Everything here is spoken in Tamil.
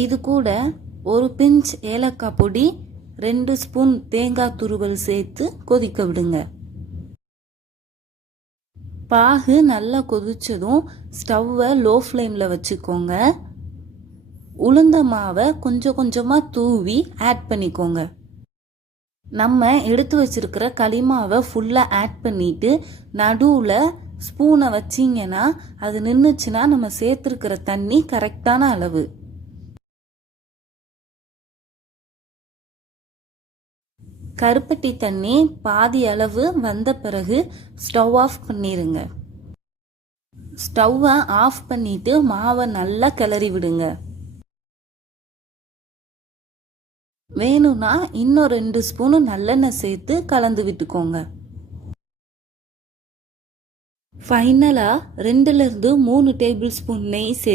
இது கூட ஒரு பிஞ்ச் ஏலக்காய் பொடி, 2 ஸ்பூன் தேங்காய் துருவல் சேர்த்து கொதிக்க விடுங்க. பாகு நல்லா கொதிச்சதும் ஸ்டவ்வை லோ ஃப்ளேமில் வச்சுக்கோங்க. உளுந்த மாவை கொஞ்சம் கொஞ்சமாக தூவி ஆட் பண்ணிக்கோங்க. நம்ம எடுத்து வச்சிருக்கிற களிமாவை ஃபுல்லாக ஆட் பண்ணிட்டு நடுவில் ஸ்பூனை வச்சிங்கன்னா அது நின்றுச்சுன்னா நம்ம சேர்த்துருக்கிற தண்ணி கரெக்டான அளவு. கருப்பட்டி தண்ணி பாதி அளவு வந்த பிறகு ஸ்டவ் ஆஃப் பண்ணிடுங்க. ஸ்டவ்வை ஆஃப் பண்ணிட்டு மாவை நல்லா கிளறி விடுங்க. வேணும்னா இன்னும் 2 ஸ்பூனு நல்லெண்ணெய் சேர்த்து கலந்து விட்டுக்கோங்க. ஃபைனலாக 2 to 3 டேபிள் ஸ்பூன் நெய் சேர்த்து